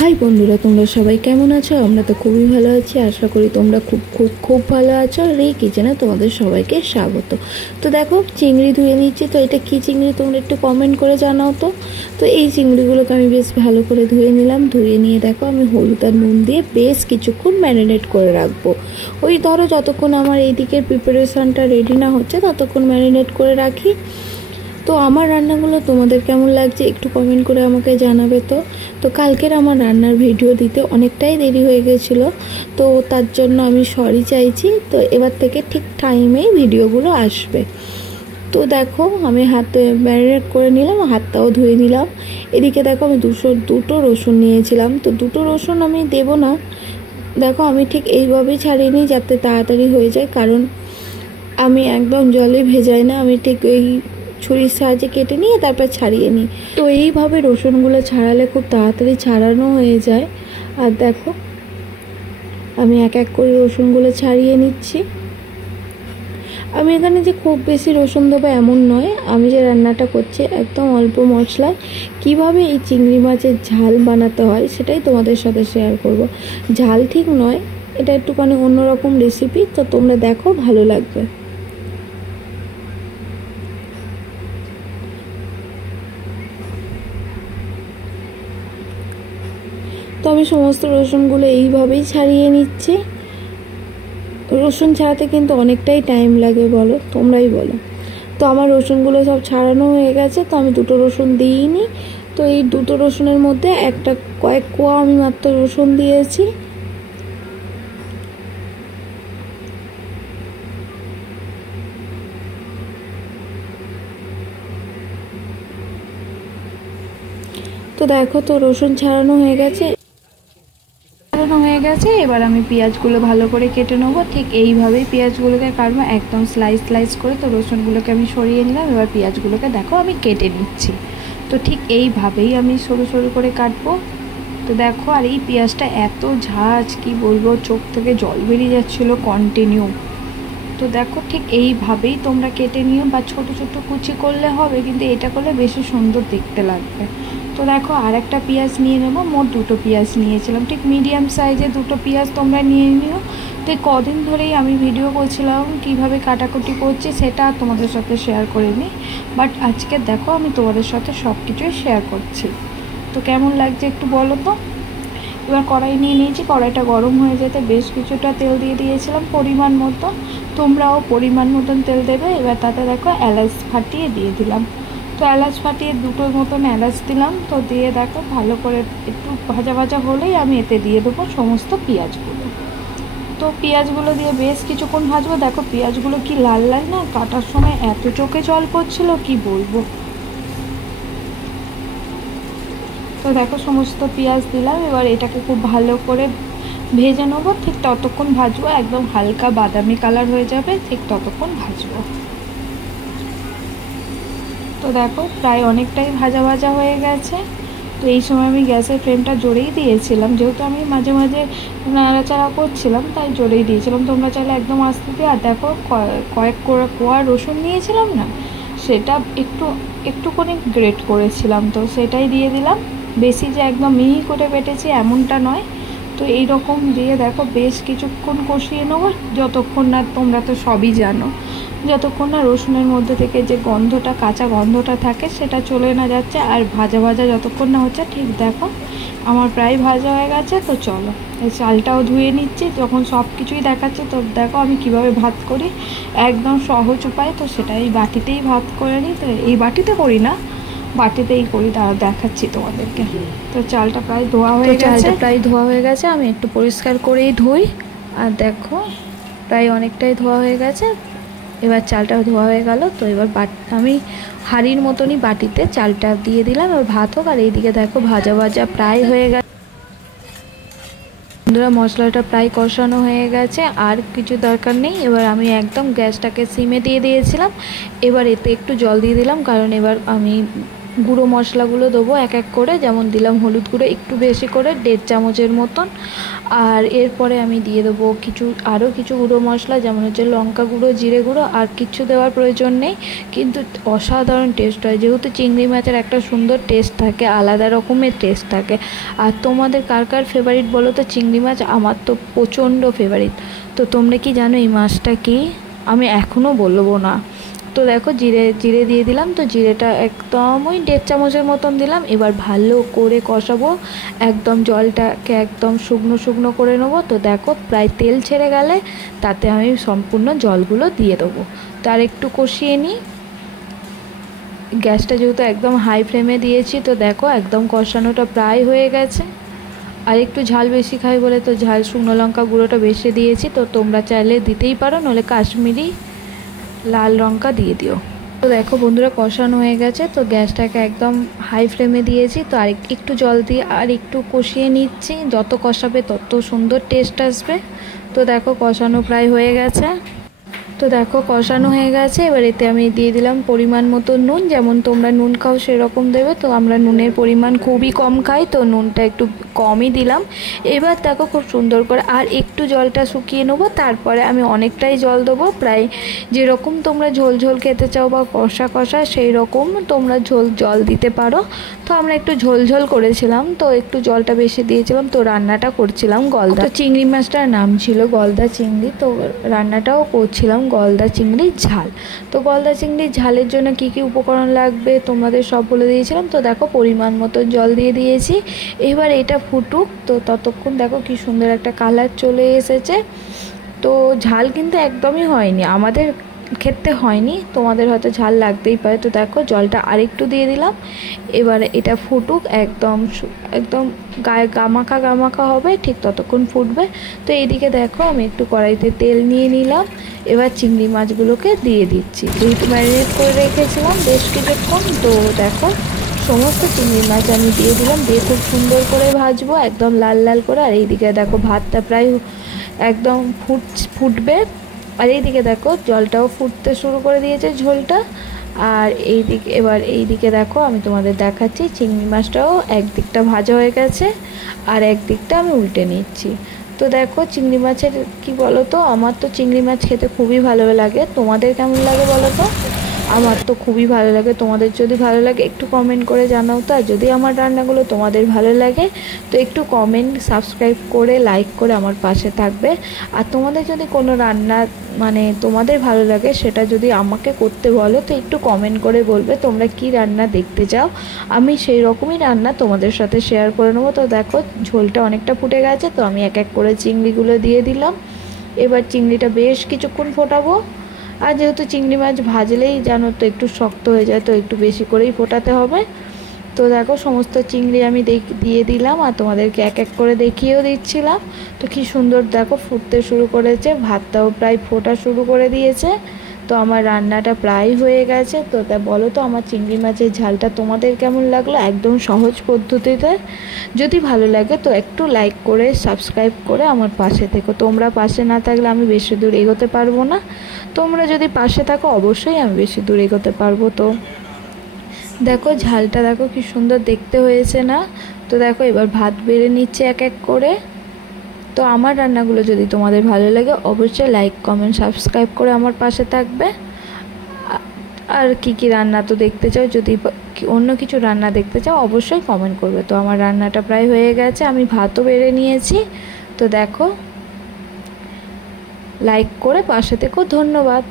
High বন্ধুরা, তোমরা সবাই কেমন আছো? আমরা তো খুবই ভালো আছি। আশা করি তোমরা খুব খুব খুব ভালো আছো। আর এই কিচেনে তোমাদের সবাইকে স্বাগত। তো দেখো, চিংড়ি ধুয়ে নিচ্ছি। তো এটা কি চিংড়ি তোমরা একটু কমেন্ট করে জানাও তো। তো এই চিংড়িগুলোকে আমি বেশ ভালো করে ধুয়ে নিলাম। ধুয়ে নিয়ে দেখো আমি হলুদ আর নুন দিয়ে বেশ কিছুক্ষণ ম্যারিনেট করে রাখবো। ওই ধরো যতক্ষণ আমার এই দিকের প্রিপারেশনটা রেডি না হচ্ছে ততক্ষণ ম্যারিনেট করে রাখি। তো আমার রান্নাগুলো তোমাদের কেমন লাগছে একটু কমেন্ট করে আমাকে জানাবে। তো কালকের আমার রান্নার ভিডিও দিতে অনেকটাই দেরি হয়ে গেছিলো, তো তার জন্য আমি সরি চাইছি। তো এবার থেকে ঠিক টাইমেই ভিডিওগুলো আসবে। তো দেখো আমি হাতে ম্যারিনেট করে নিলাম, হাতটাও ধুয়ে নিলাম। এদিকে দেখো আমি দুটো রসুন নিয়েছিলাম। তো দুটো রসুন আমি দেবো না, দেখো আমি ঠিক এইভাবেই ছাড়িয়ে নিই যাতে তাড়াতাড়ি হয়ে যায়, কারণ আমি একদম জলে ভেজাই না। আমি ঠিক এই ছুরির সাহায্যে কেটে নিয়ে তারপর ছাড়িয়ে নিই। তো এইভাবে রসুনগুলো ছাড়ালে খুব তাড়াতাড়ি ছাড়ানো হয়ে যায়। আর দেখো আমি এক এক করে রসুনগুলো ছাড়িয়ে নিচ্ছি। আমি এখানে যে খুব বেশি রসুন দেবো এমন নয়, আমি যে রান্নাটা করছি একদম অল্প মশলায় কিভাবে এই চিংড়ি মাছের ঝাল বানাতে হয় সেটাই তোমাদের সাথে শেয়ার করব। ঝাল ঠিক নয়, এটা একটুখানি অন্যরকম রেসিপি। তো তোমরা দেখো, ভালো লাগবে। তো আমি সমস্ত রসুনগুলো এইভাবেই ছাড়িয়ে নিচ্ছি। রসুন ছাড়াতে কিন্তু অনেকটাই টাইম লাগে, বলো তোমরাই বলো। তো আমার রসুনগুলো সব ছাড়ানো হয়ে গেছে। তো আমি দুটো রসুন দিইনি। তো এই দুটো রসুনের মধ্যে কয়েক কোয়া আমি মাত্র রসুন দিয়েছি। তো দেখো, তো রসুন ছাড়ানো হয়ে গেছে। এবার আমি পেঁয়াজগুলো ভালো করে কেটে নেবো। ঠিক এইভাবেই পেঁয়াজগুলোকে কাটবো, একদম স্লাইস স্লাইস করে। তো রসুনগুলোকে আমি সরিয়ে নিলাম। এবার পেঁয়াজগুলোকে দেখো আমি কেটে নিচ্ছি। তো ঠিক এইভাবেই আমি সরু সরু করে কাটবো। তো দেখো, আর এই পেঁয়াজটা এত ঝাঁজ কি বলবো, চোখ থেকে জল বেরিয়ে যাচ্ছিলো কন্টিনিউ। তো দেখো ঠিক এইভাবেই তোমরা কেটে নিও, বা ছোট ছোট কুচি করলে হবে, কিন্তু এটা করলে বেশি সুন্দর দেখতে লাগবে। তো দেখো আর একটা পেঁয়াজ নিয়ে নেবো। মোট দুটো পেঁয়াজ নিয়েছিলাম, ঠিক মিডিয়াম সাইজে দুটো পেঁয়াজ তোমরা নিয়ে নিও। তো কদিন ধরেই আমি ভিডিও করছিলাম কীভাবে কাটাকুটি করছি, সেটা তোমাদের সাথে শেয়ার করিনি, বাট আজকে দেখো আমি তোমাদের সাথে সব কিছুই শেয়ার করছি। তো কেমন লাগছে একটু বলো তো। এবার কড়াই নিয়ে নিয়েছি, কড়াইটা গরম হয়ে যেতে বেশ কিছুটা তেল দিয়ে দিয়েছিলাম পরিমাণ মতো। তোমরাও পরিমাণ মতন তেল দেবে। এবার তাতে দেখো এলাচ ফাটিয়ে দিয়ে দিলাম। তো এলাচ ফাটিয়ে দুটোর মতন এলাচ দিলাম। তো দিয়ে দেখো ভালো করে একটু ভাজা ভাজা হলেই আমি এতে দিয়ে দেবো সমস্ত পেঁয়াজগুলো। তো পেঁয়াজগুলো দিয়ে বেশ কিছুক্ষণ ভাজবো। দেখো পেঁয়াজগুলো কি লাল লাল না, কাটার সময় এত চোখে জল পড়ছিল কি বলবো। তো দেখো সমস্ত পেঁয়াজ দিলাম। এবার এটাকে খুব ভালো করে ভেজে নেবো। ঠিক ততক্ষণ ভাজবো, একদম হালকা বাদামি কালার হয়ে যাবে, ঠিক ততক্ষণ ভাজবো। তো দেখো প্রায় অনেকটাই ভাজা ভাজা হয়ে গেছে। তো এই সময় আমি গ্যাসের ফ্লেমটা জোরেই দিয়েছিলাম, যেহেতু আমি মাঝে মাঝে নাড়াচাড়া করছিলাম তাই জোরেই দিয়েছিলাম। তোমরা চাইলে একদম আস্তে দিয়ে। আর দেখো কয়েক কোয়া রসুন নিয়েছিলাম না, সেটা একটু করে গ্রেট করেছিলাম, তো সেটাই দিয়ে দিলাম। বেশি যে একদম মিহি করে বেটেছি এমনটা নয়। তো এই রকম দিয়ে দেখো বেশ কিছুক্ষণ কষিয়ে নেবো, যতক্ষণ না, তোমরা তো সবই জানো, যতক্ষণ না রসুনের মধ্যে থেকে যে গন্ধটা, কাঁচা গন্ধটা থাকে সেটা চলে না যাচ্ছে, আর ভাজা ভাজা যতক্ষণ না হচ্ছে। ঠিক দেখো আমার প্রায় ভাজা হয়ে গেছে। তো চলো এই চালটাও ধুয়ে নিচ্ছি, যখন সব কিছুই দেখাচ্ছি। তো দেখো আমি কিভাবে ভাত করি, একদম সহজ উপায়। তো সেটাই বাটিতেই ভাত করে নিই। তো এই বাটিতে করি না, বাটিতেই করি, তারা দেখাচ্ছি তোমাদেরকে। তো চালটা প্রায় ধোয়া হয়ে গেছে। আমি একটু পরিষ্কার করেই ধুই। আর দেখো প্রায় অনেকটাই ধোয়া হয়ে গেছে। এবার চালটা ধোয়া হয়ে গেল। তো এবার আমি হাঁড়ির মতনই বাটিতে চালটা দিয়ে দিলাম। এবার ভাত হোক। আর এইদিকে দেখো ভাজা ভাজা প্রায় হয়ে গেছে বন্ধুরা, মশলাটা প্রায় কষানো হয়ে গেছে, আর কিছু দরকার নেই। এবার আমি একদম গ্যাসটাকে সিমে দিয়ে দিয়েছিলাম। এবার এতে একটু জল দিয়ে দিলাম, কারণ এবার আমি গুঁড়ো মশলাগুলো দেবো এক এক করে। যেমন দিলাম হলুদ গুঁড়ো একটু বেশি করে 1.5 চামচের মতন। আর এরপরে আমি দিয়ে দেবো আরও কিছু গুঁড়ো মশলা, যেমন হচ্ছে লঙ্কা গুঁড়ো, জিরে গুঁড়ো। আর কিচ্ছু দেওয়ার প্রয়োজন নেই, কিন্তু অসাধারণ টেস্ট হয়। যেহেতু চিংড়ি মাছের একটা সুন্দর টেস্ট থাকে, আলাদা রকমের টেস্ট থাকে। আর তোমাদের কার কার ফেভারিট বলো তো চিংড়ি মাছ? আমার তো প্রচণ্ড ফেভারিট। তো তোমরা কি জানো এই মাছটা কি? আমি এখনও বলবো না। তো দেখো জিরে দিয়ে দিলাম। তো জিরেটা একদম ওই 1.5 চামচের মতন দিলাম। এবার ভালো করে কষাবো, একদম জলটাকে একদম শুকনো শুকনো করে নেবো। তো দেখো প্রায় তেল ছেড়ে গেলে তাতে আমি সম্পূর্ণ জলগুলো দিয়ে দেবো। তো আর একটু কষিয়ে নিই। গ্যাসটা যেহেতু একদম হাই ফ্লেমে দিয়েছি, তো দেখো একদম কষানোটা প্রায় হয়ে গেছে। আর একটু ঝাল বেশি খাই বলে তো শুকনো লঙ্কা গুঁড়োটা বেশি দিয়েছি। তো তোমরা চাইলে দিতেই পারো, নইলে কাশ্মীরি লাল লঙ্কা দিয়ে দিও। তো দেখো বন্ধুরা কষানো হয়ে গেছে। তো গ্যাসটাকে একদম হাই ফ্লেমে দিয়েছি। তো আর একটু জল দিয়ে আর একটু কষিয়ে নিচ্ছি। যত কষাবে তত সুন্দর টেস্ট আসবে। তো দেখো কষানো প্রায় হয়ে গেছে। তো দেখো কষানো হয়ে গেছে। এবার এতে আমি দিয়ে দিলাম পরিমাণ মতো নুন। যেমন তোমরা নুন খাও সেরকম দেবে। তো আমরা নুনের পরিমাণ খুবই কম খাই, তো নুনটা একটু কমই দিলাম। এবার দেখো খুব সুন্দর করে আর একটু জলটা শুকিয়ে নেবো। তারপরে আমি অনেকটাই জল দেবো, প্রায় যেরকম তোমরা ঝোল ঝোল খেতে চাও বা কষা কষা সেই রকম তোমরা জল দিতে পারো। তো আমরা একটু ঝোল ঝোল করেছিলাম, তো একটু জলটা বেশি দিয়েছিলাম। তো রান্নাটা করছিলাম গলদা, তো চিংড়ি মাছটার নাম ছিল গলদা চিংড়ি। তো রান্নাটাও করছিলাম গলদা চিংড়ির ঝাল। তো গলদা চিংড়ির ঝালের জন্য কি কি উপকরণ লাগবে তোমাদের সব বলে দিয়েছিলাম। তো দেখো পরিমাণ মতো জল দিয়ে দিয়েছি। এবার এটা ফুটুক। তো ততক্ষণ দেখো কি সুন্দর একটা কালার চলে এসেছে। তো ঝাল কিন্তু একদমই হয়নি, আমাদের ক্ষেত্রে হয়নি, তোমাদের হয়তো ঝাল লাগতেই পারে। তো দেখো জলটা আরেকটু দিয়ে দিলাম। এবার এটা ফুটুক, একদম একদম গায়ে গামাখা গামাখা হবে, ঠিক ততক্ষণ ফুটবে। তো এইদিকে দেখো আমি একটু কড়াইতে তেল নিয়ে নিলাম। এবার চিংড়ি মাছগুলোকে দিয়ে দিচ্ছি, যেহেতু ম্যারিনেট করে রেখেছিলাম বেশ কিছুক্ষণ। তো দেখো সমস্ত চিংড়ি মাছ আমি দিয়ে দিলাম, দিয়ে খুব সুন্দর করে ভাজবো একদম লাল লাল করে। আর এইদিকে দেখো ভাতটা প্রায় একদম ফুটবে। আর এইদিকে দেখো জলটাও ফুটতে শুরু করে দিয়েছে, ঝোলটা। আর এইদিকে দেখো আমি তোমাদের দেখাচ্ছি চিংড়ি মাছটাও একদিকটা ভাজা হয়ে গেছে, আর একদিকটা আমি উল্টে নিচ্ছি। তো দেখো চিংড়ি মাছের কি বলো তো, আমার তো চিংড়ি মাছ খেতে খুবই ভালো লাগে। তোমাদের কেমন লাগে বলো তো? আমার তো খুবই ভালো লাগে। তোমাদের যদি ভালো লাগে একটু কমেন্ট করে জানাও তো। আর যদি আমার রান্নাগুলো তোমাদের ভালো লাগে তো একটু কমেন্ট, সাবস্ক্রাইব করে, লাইক করে আমার পাশে থাকবে। আর তোমাদের যদি কোনো রান্না মানে তোমাদের ভালো লাগে সেটা যদি আমাকে করতে বলো তো একটু কমেন্ট করে বলবে তোমরা কি রান্না দেখতে চাও, আমি সেই রকমই রান্না তোমাদের সাথে শেয়ার করে নেবো। তো দেখো ঝোলটা অনেকটা ফুটে গেছে। তো আমি এক এক করে চিংড়িগুলো দিয়ে দিলাম। এবার চিংড়িটা বেশ কিছুক্ষণ ফোটাবো। আর যেহেতু চিংড়ি মাছ ভাজলেই জানো তো একটু শক্ত হয়ে যায়, তো একটু বেশি করেই ফোটাতে হবে। তো দেখো সমস্ত চিংড়ি আমি দিয়ে দিলাম, আর তোমাদেরকে এক এক করে দেখিয়েও দিচ্ছিলাম। তো কি সুন্দর দেখো ফুটতে শুরু করেছে, ভাতটাও প্রায় ফোটা শুরু করে দিয়েছে। তো আমার রান্নাটা প্রায় হয়ে গেছে। তো তা বলো তো আমার চিংড়ি মাছের ঝালটা তোমাদের কেমন লাগলো, একদম সহজ পদ্ধতিতে। যদি ভালো লাগে তো একটু লাইক করে, সাবস্ক্রাইব করে আমার পাশে থেকো। তোমরা পাশে না থাকলে আমি বেশি দূর এগোতে পারবো না। তোমরা যদি পাশে থাকো অবশ্যই আমি বেশি দূর এগোতে পারবো। তো দেখো ঝালটা দেখো কি সুন্দর দেখতে হয়েছে না? তো দেখো এবার ভাত বেড়ে নিচ্ছে এক এক করে। তো আমার রান্নাগুলো যদি তোমাদের ভালো লাগে অবশ্যই লাইক, কমেন্ট, সাবস্ক্রাইব করে আমার পাশে থাকবে। আর কি কি রান্না তো দেখতে চাও, যদি অন্য কিছু রান্না দেখতে চাও অবশ্যই কমেন্ট করবে। তো আমার রান্নাটা প্রায় হয়ে গেছে, আমি ভাতও বেড়ে নিয়েছি। তো দেখো লাইক করে পাশে থেকো, ধন্যবাদ।